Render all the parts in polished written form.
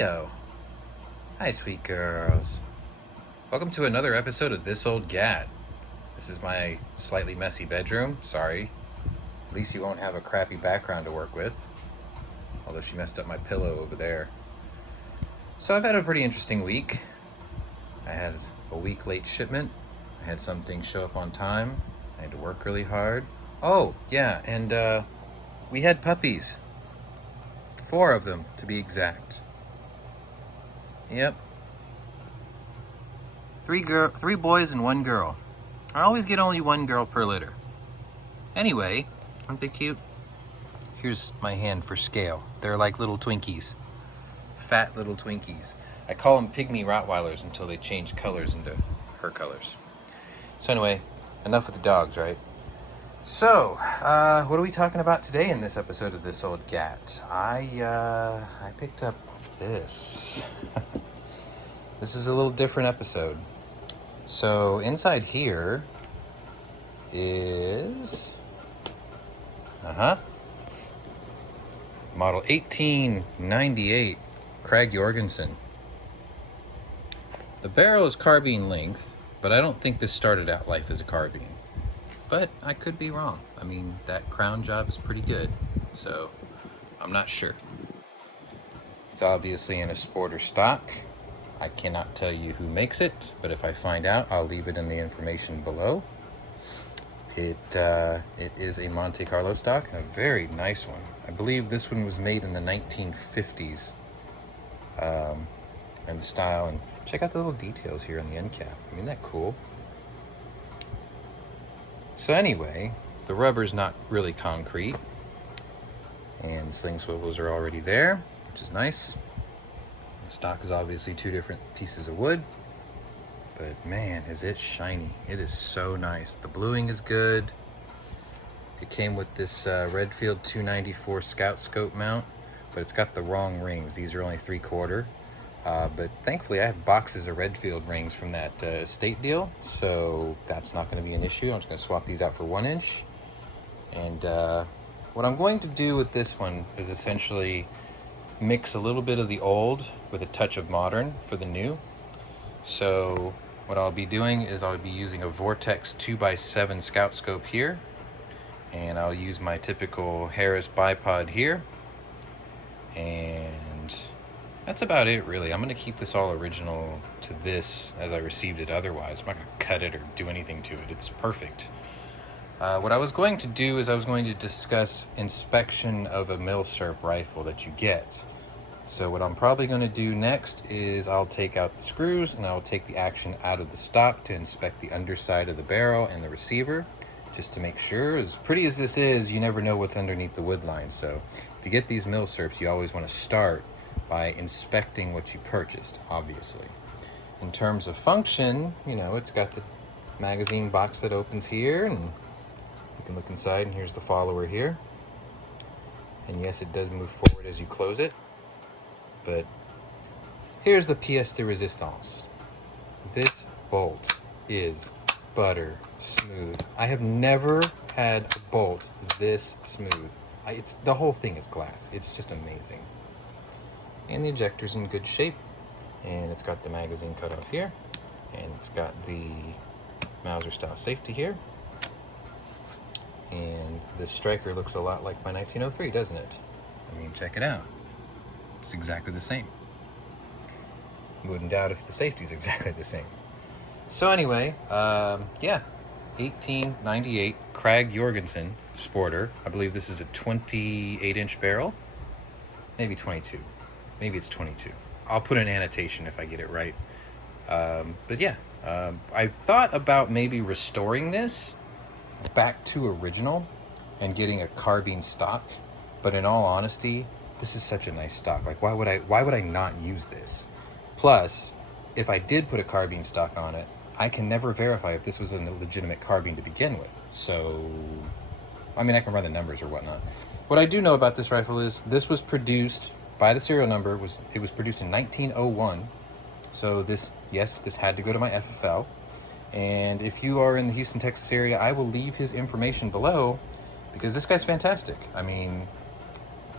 Heyo. Hi, sweet girls. Welcome to another episode of This Old Gat. This is my slightly messy bedroom. Sorry. At least you won't have a crappy background to work with. Although she messed up my pillow over there. So I've had a pretty interesting week. I had a week late shipment. I had some things show up on time. I had to work really hard. Oh, yeah, and we had puppies. 4 of them, to be exact. Yep. 3 boys and 1 girl. I always get only 1 girl per litter. Anyway, aren't they cute? Here's my hand for scale. They're like little Twinkies. Fat little Twinkies. I call them pygmy Rottweilers until they change colors into her colors. So anyway, enough with the dogs, right? So, what are we talking about today in this episode of This Old Gat? I picked up this. This is a little different episode. So, inside here is... Model 1898 Krag Jørgensen. The barrel is carbine length, but I don't think this started out life as a carbine. But I could be wrong. I mean, that crown job is pretty good, so I'm not sure. It's obviously in a sporter stock. I cannot tell you who makes it, but if I find out, I'll leave it in the information below. It is a Monte Carlo stock, and a very nice one. I believe this one was made in the 1950s. And the style, and check out the little details here on the end cap. Isn't that cool? So anyway, the rubber's not really concrete, and the sling swivels are already there, which is nice. The stock is obviously 2 different pieces of wood, but man, is it shiny. It is so nice. The bluing is good. It came with this Redfield 294 Scout Scope mount, but it's got the wrong rings. These are only 3/4. But thankfully I have boxes of Redfield rings from that estate deal, so that's not going to be an issue. I'm just going to swap these out for 1 inch. And what I'm going to do with this one is essentially mix a little bit of the old with a touch of modern for the new. So what I'll be doing is I'll be using a Vortex 2x7 Scout Scope here, and I'll use my typical Harris bipod here, and that's about it, really. I'm going to keep this all original to this as I received it otherwise. I'm not going to cut it or do anything to it. It's perfect. What I was going to do is I was going to discuss inspection of a Milsurp rifle that you get. So what I'm probably going to do next is I'll take out the screws and I'll take the action out of the stock to inspect the underside of the barrel and the receiver, just to make sure. As pretty as this is, you never know what's underneath the wood line. So if you get these Milsurps, you always want to start by inspecting what you purchased, obviously. In terms of function, you know, it's got the magazine box that opens here, and you can look inside, and here's the follower here. And yes, it does move forward as you close it. But here's the pièce de résistance. This bolt is butter smooth. I have never had a bolt this smooth. The whole thing is glass. It's just amazing. And the ejector's in good shape, and it's got the magazine cut off here, and it's got the Mauser style safety here, and this striker looks a lot like my 1903, doesn't it? I mean, check it out. It's exactly the same. Wouldn't doubt if the safety's exactly the same. So anyway, yeah, 1898 Krag Jørgensen Sporter. I believe this is a 28-inch barrel, maybe 22. Maybe it's 22. I'll put an annotation if I get it right. But yeah, I thought about maybe restoring this back to original and getting a carbine stock. But in all honesty, this is such a nice stock. Like, why would I not use this? Plus, if I did put a carbine stock on it, I can never verify if this was a legitimate carbine to begin with. So, I mean, I can run the numbers or whatnot. What I do know about this rifle is this was produced by the serial number. It was produced in 1901. So this had to go to my FFL. And if you are in the Houston, Texas area, I will leave his information below, because this guy's fantastic. I mean,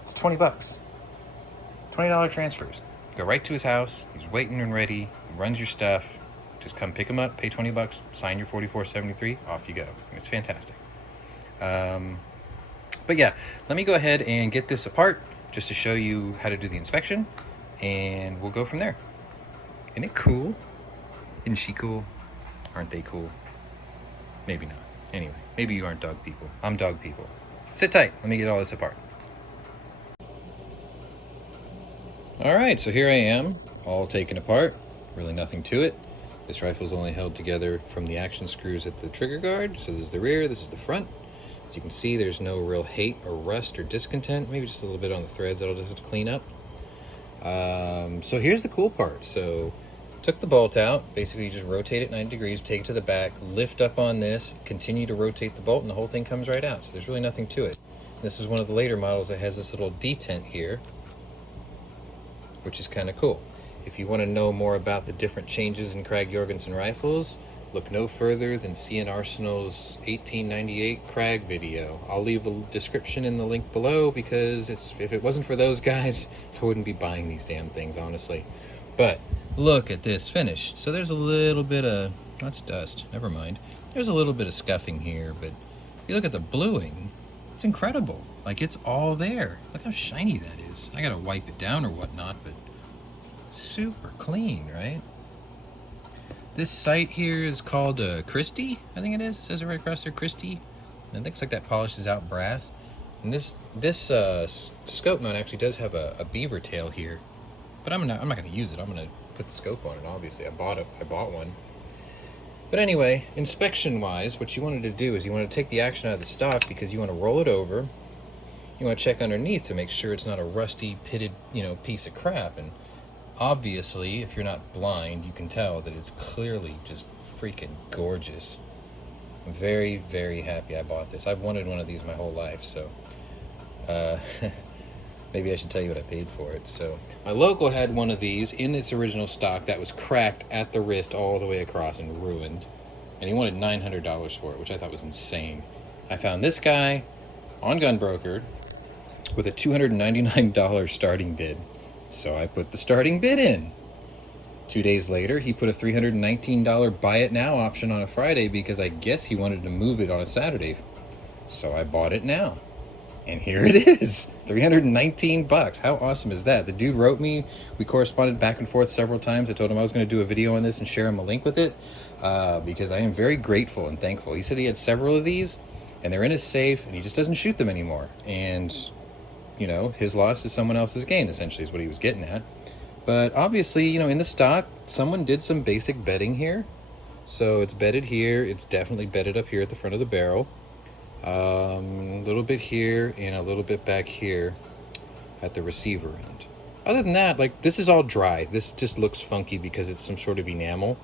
it's $20. $20 transfers. Go right to his house. He's waiting and ready. He runs your stuff. Just come pick him up, pay $20, sign your 4473, off you go. It's fantastic. But yeah, let me go ahead and get this apart just to show you how to do the inspection, and we'll go from there. Isn't it cool? Isn't she cool? Aren't they cool? Maybe not. Anyway, maybe you aren't dog people. I'm dog people. Sit tight. Let me get all this apart. All right, so here I am, all taken apart. Really nothing to it. This rifle's only held together from the action screws at the trigger guard. So this is the rear, this is the front. As you can see, there's no real hate or rust or discontent. Maybe just a little bit on the threads that I'll just have to clean up. So here's the cool part. So took the bolt out, basically just rotate it 90 degrees, take it to the back, lift up on this, continue to rotate the bolt, and the whole thing comes right out. So there's really nothing to it. This is one of the later models that has this little detent here, which is kind of cool. If you want to know more about the different changes in Krag Jørgensen rifles, look no further than C&Rsenal's 1898 Krag video. I'll leave a description in the link below, because if it wasn't for those guys, I wouldn't be buying these damn things, honestly. But look at this finish. So there's a little bit of, that's dust, never mind. There's a little bit of scuffing here, but if you look at the bluing, it's incredible. Like, it's all there. Look how shiny that is. I gotta wipe it down or whatnot, but super clean, right? This sight here is called Christie, I think it is. It says it right across there, Christie. And it looks like that polishes out brass. And this scope mount actually does have a beaver tail here, but I'm not gonna use it. I'm gonna put the scope on it. Obviously, I bought one. But anyway, inspection wise, what you wanted to do is you want to take the action out of the stock, because you want to roll it over. You want to check underneath to make sure it's not a rusty, pitted, piece of crap. And obviously, if you're not blind, you can tell that it's clearly just freaking gorgeous. I'm very, very happy I bought this. I've wanted one of these my whole life, so maybe I should tell you what I paid for it. So my local had one of these in its original stock that was cracked at the wrist all the way across and ruined, and he wanted $900 for it, which I thought was insane. I found this guy on Gunbroker with a $299 starting bid. So I put the starting bid in. 2 days later, he put a $319 buy it now option on a Friday, because I guess he wanted to move it on a Saturday. So I bought it now. And here it is, 319 bucks. How awesome is that? The dude wrote me. We corresponded back and forth several times. I told him I was going to do a video on this and share him a link with it, because I am very grateful and thankful. He said he had several of these, and they're in his safe, and he just doesn't shoot them anymore. And his loss is someone else's gain, essentially, is what he was getting at. But obviously, in the stock, someone did some basic bedding here. So it's bedded here. It's definitely bedded up here at the front of the barrel. A little bit here and a little bit back here at the receiver end. Other than that, like, this is all dry. This just looks funky because it's some sort of enamel.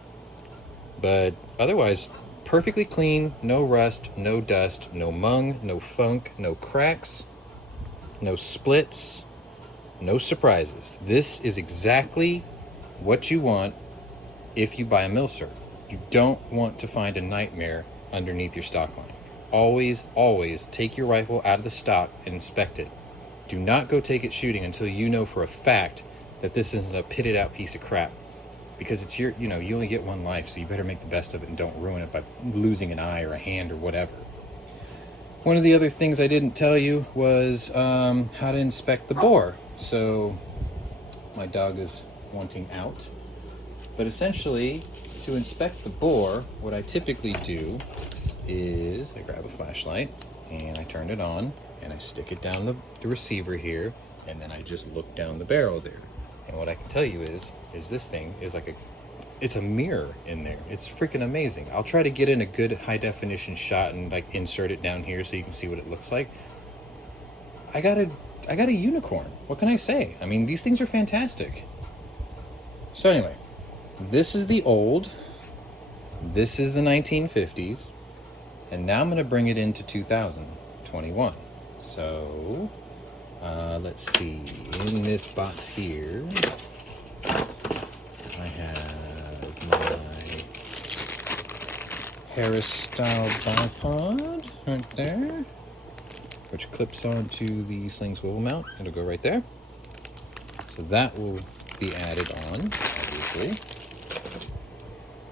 But otherwise, perfectly clean, no rust, no dust, no mung, no funk, no cracks, no splits, no surprises. This is exactly what you want if you buy a Milsurp. You don't want to find a nightmare underneath your stock line. Always, always take your rifle out of the stock and inspect it. Do not go take it shooting until you know for a fact that this isn't a pitted out piece of crap. Because it's you only get one life, so you better make the best of it and don't ruin it by losing an eye or a hand or whatever. One of the other things I didn't tell you was how to inspect the bore. So my dog is wanting out. But essentially, to inspect the bore, what I typically do is I grab a flashlight and I turn it on and I stick it down the receiver here, and then I just look down the barrel there. And what I can tell you is this thing is like it's a mirror in there. It's freaking amazing. I'll try to get in a good high definition shot and like insert it down here so you can see what it looks like. I got a unicorn. What can I say? I mean, these things are fantastic. So anyway, this is the old, this is the 1950s, and now I'm going to bring it into 2021. So let's see, in this box here I have my Harris style bipod right there, which clips onto the sling swivel mount. It'll go right there. So that will be added on, obviously.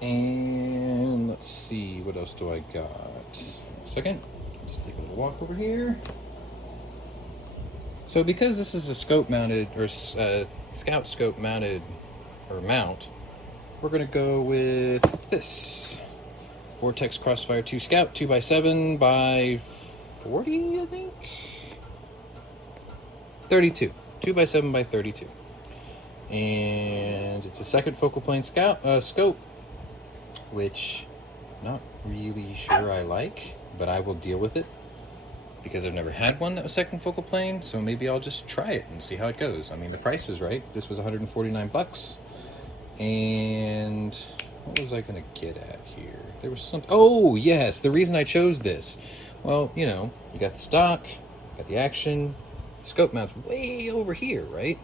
And let's see, what else do I got? A second, just take a little walk over here. So because this is a scope mounted, or scout scope mounted, or mount, we're gonna go with this Vortex Crossfire 2 Scout 2x7 by 40, I think? 32. 2x7 by 32. And it's a second focal plane scope, which I'm not really sure I like, but I will deal with it because I've never had one that was second focal plane, so maybe I'll just try it and see how it goes. I mean, the price was right. This was 149 bucks. And what was I gonna get at here? There was something. Oh, yes, the reason I chose this. Well, you know, you got the stock, got the action, the scope mount's way over here, right?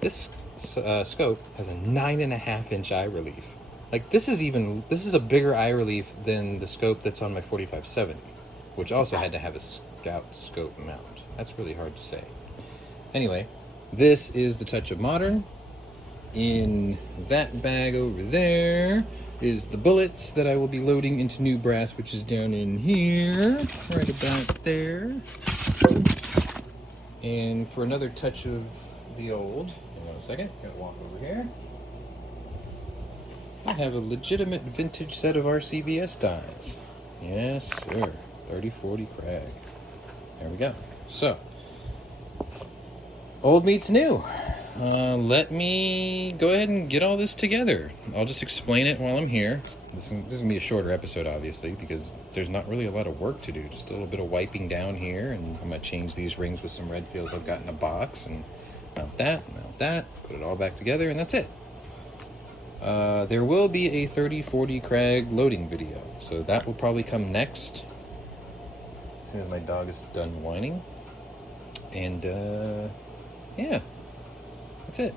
This scope has a 9.5-inch eye relief. Like, this is a bigger eye relief than the scope that's on my 4570, which also had to have a scout scope mount. That's really hard to say. Anyway, this is the touch of modern. In that bag over there is the bullets that I will be loading into new brass, which is down in here, right about there. And for another touch of the old, hang on a second, gotta walk over here. I have a legitimate vintage set of RCBS dies. Yes, sir. 3040 Krag. There we go. So, old meets new. Let me go ahead and get all this together. I'll just explain it while I'm here. This is going to be a shorter episode, obviously, because there's not really a lot of work to do. Just a little bit of wiping down here, and I'm going to change these rings with some red fields I've got in a box, and mount that, put it all back together, and that's it. There will be a 3040 Krag loading video, so that will probably come next, as soon as my dog is done whining. And, yeah. That's it.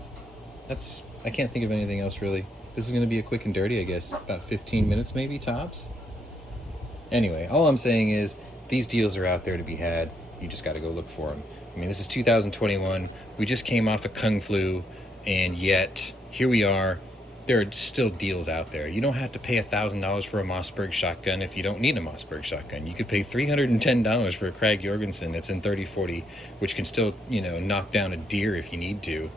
I can't think of anything else really. This is going to be a quick and dirty, I guess. About 15 minutes maybe, tops. Anyway, all I'm saying is these deals are out there to be had. You just got to go look for them. I mean, this is 2021. We just came off a Kung Flu, and yet here we are. There are still deals out there. You don't have to pay $1,000 for a Mossberg shotgun if you don't need a Mossberg shotgun. You could pay $310 for a Krag Jørgensen that's in 3040, which can still, you know, knock down a deer if you need to.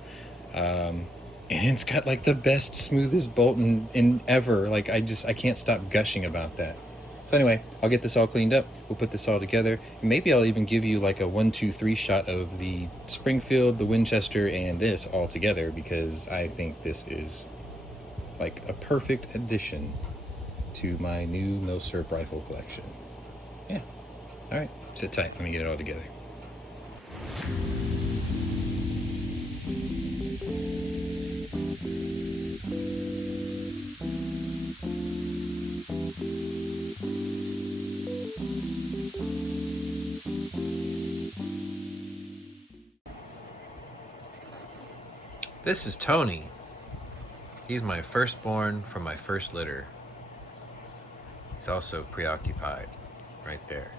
And it's got like the best, smoothest bolt in ever. Like, I can't stop gushing about that. So anyway, I'll get this all cleaned up. We'll put this all together. And maybe I'll even give you like a 1, 2, 3 shot of the Springfield, the Winchester, and this all together, because I think this is like a perfect addition to my new Milsurp rifle collection. Yeah. All right, sit tight. Let me get it all together. This is Tony. He's my firstborn from my first litter. He's also preoccupied, right there.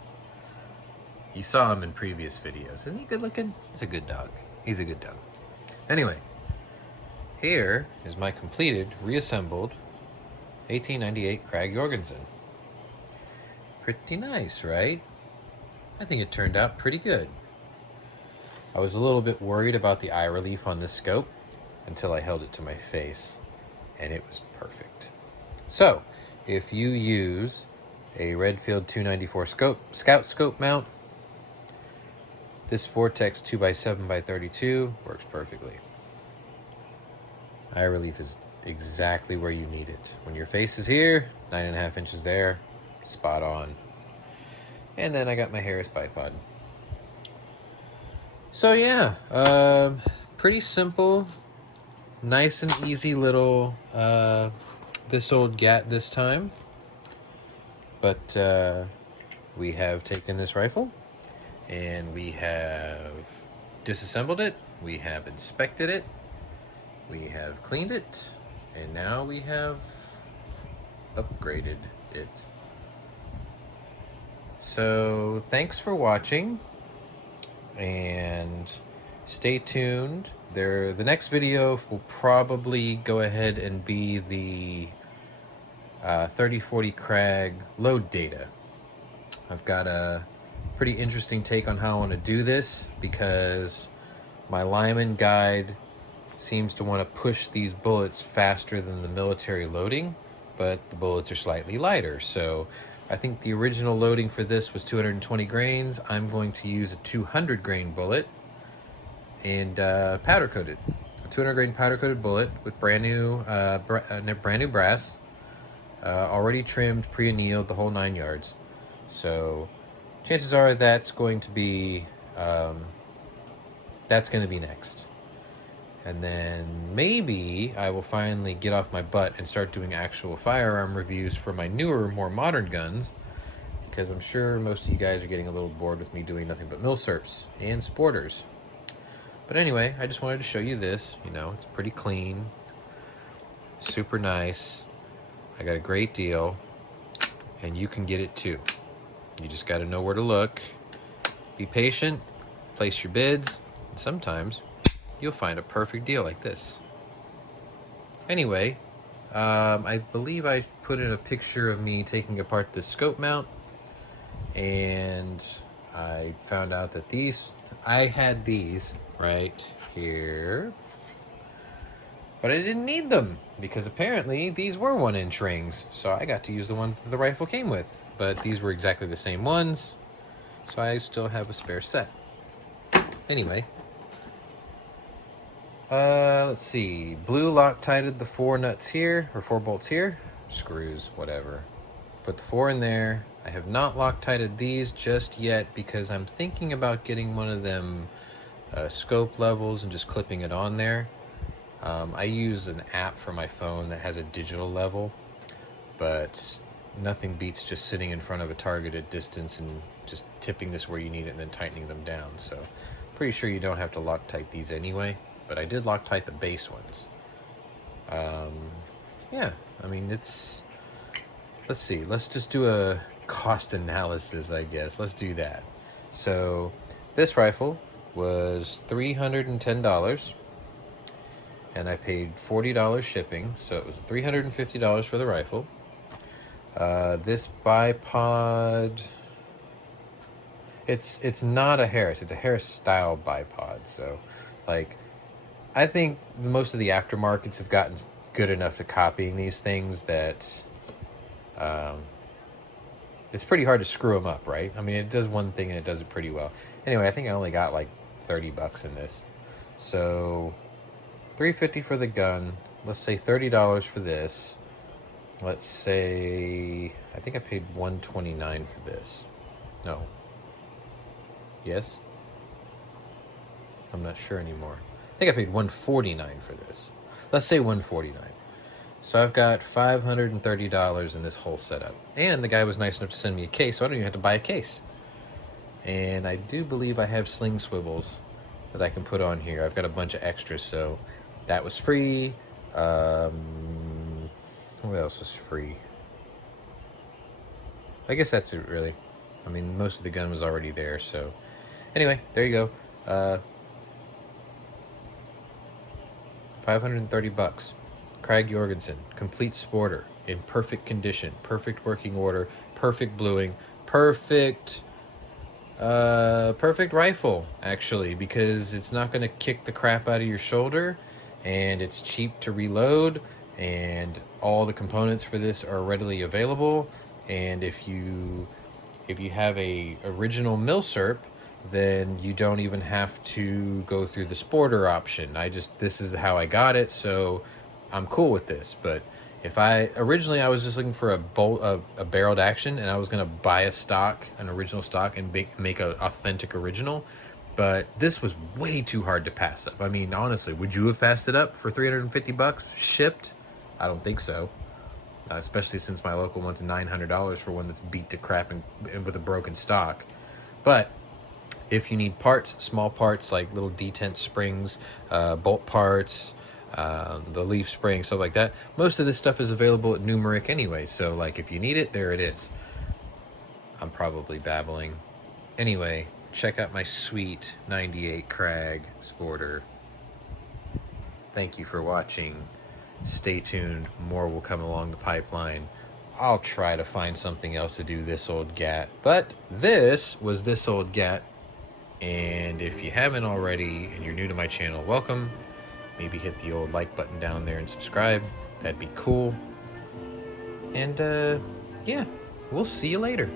You saw him in previous videos. Isn't he good looking? He's a good dog. He's a good dog. Anyway, here is my completed, reassembled 1898 Krag Jørgensen. Pretty nice, right? I think it turned out pretty good. I was a little bit worried about the eye relief on this scope until I held it to my face, and it was perfect. So, if you use a Redfield 294 scout scope mount, this Vortex 2x7x32 works perfectly. Eye relief is exactly where you need it. When your face is here, 9.5 inches there, spot on. And then I got my Harris bipod. So yeah, pretty simple, nice and easy little this old Gat this time. But we have taken this rifle and we have disassembled it, we have inspected it, we have cleaned it, and now we have upgraded it. So thanks for watching, and stay tuned The next video will probably go ahead and be the 3040 Krag load data. I've got a pretty interesting take on how I want to do this because my Lyman guide seems to want to push these bullets faster than the military loading, but the bullets are slightly lighter. So I think the original loading for this was 220 grains. I'm going to use a 200 grain bullet and powder coated. A 200 grain powder coated bullet with brand new brass, already trimmed, pre-annealed, the whole 9 yards. So chances are that's going to be next. And then maybe I will finally get off my butt and start doing actual firearm reviews for my newer, more modern guns, because I'm sure most of you guys are getting a little bored with me doing nothing but Milsurps and Sporters. But anyway, I just wanted to show you this. You know, it's pretty clean, super nice. I got a great deal, and you can get it too. You just got to know where to look. Be patient, place your bids, and sometimes you'll find a perfect deal like this. Anyway, I believe I put in a picture of me taking apart the scope mount, and I found out that I had these right here, but I didn't need them because apparently these were 1-inch rings, so I got to use the ones that the rifle came with. But these were exactly the same ones, so I still have a spare set. Anyway, let's see. Blue Loctited the 4 nuts here, or 4 bolts here. Screws, whatever. Put the 4 in there. I have not Loctited these just yet because I'm thinking about getting one of them scope levels and just clipping it on there. I use an app for my phone that has a digital level, but nothing beats just sitting in front of a targeted distance and just tipping this where you need it and then tightening them down. So pretty sure you don't have to Loctite these anyway, but I did Loctite the base ones. Yeah, I mean, let's see, let's just do a cost analysis, I guess. Let's do that. So this rifle was $310, and I paid $40 shipping, so it was $350 for the rifle. This bipod, it's not a Harris, it's a Harris style bipod. So like, I think most of the aftermarkets have gotten good enough to copying these things that it's pretty hard to screw them up, right? I mean, it does one thing and it does it pretty well. Anyway, I think I only got like 30 bucks in this. So $350 for the gun. Let's say $30 for this. Let's say, I think I paid $129 for this. No. Yes? I'm not sure anymore. I think I paid $149 for this. Let's say $149. So I've got $530 in this whole setup. And the guy was nice enough to send me a case, so I don't even have to buy a case. And I do believe I have sling swivels that I can put on here. I've got a bunch of extras, so that was free. What else was free? I guess that's it, really. I mean, most of the gun was already there, so anyway, there you go. 530 bucks. Krag Jørgensen, complete sporter, in perfect condition, perfect working order, perfect bluing, perfect rifle, actually, because it's not going to kick the crap out of your shoulder, and it's cheap to reload, and all the components for this are readily available. And if you have a original Milsurp, then you don't even have to go through the sporter option. This is how I got it, so I'm cool with this. But if originally I was just looking for a barreled action, and I was gonna buy an original stock, and make an authentic original. But this was way too hard to pass up. I mean, honestly, would you have passed it up for 350 bucks shipped? I don't think so. Especially since my local one's $900 for one that's beat to crap and with a broken stock. But if you need parts, small parts like little detent springs, bolt parts, the leaf spring, stuff like that, most of this stuff is available at Numeric anyway. So like, if you need it, there it is. I'm probably babbling. Anyway, check out my sweet 98 Krag Sporter. Thank you for watching. Stay tuned. More will come along the pipeline. I'll try to find something else to do this old gat. But this was this old gat. And if you haven't already and you're new to my channel, welcome. Maybe hit the old like button down there and subscribe. That'd be cool. And yeah, we'll see you later.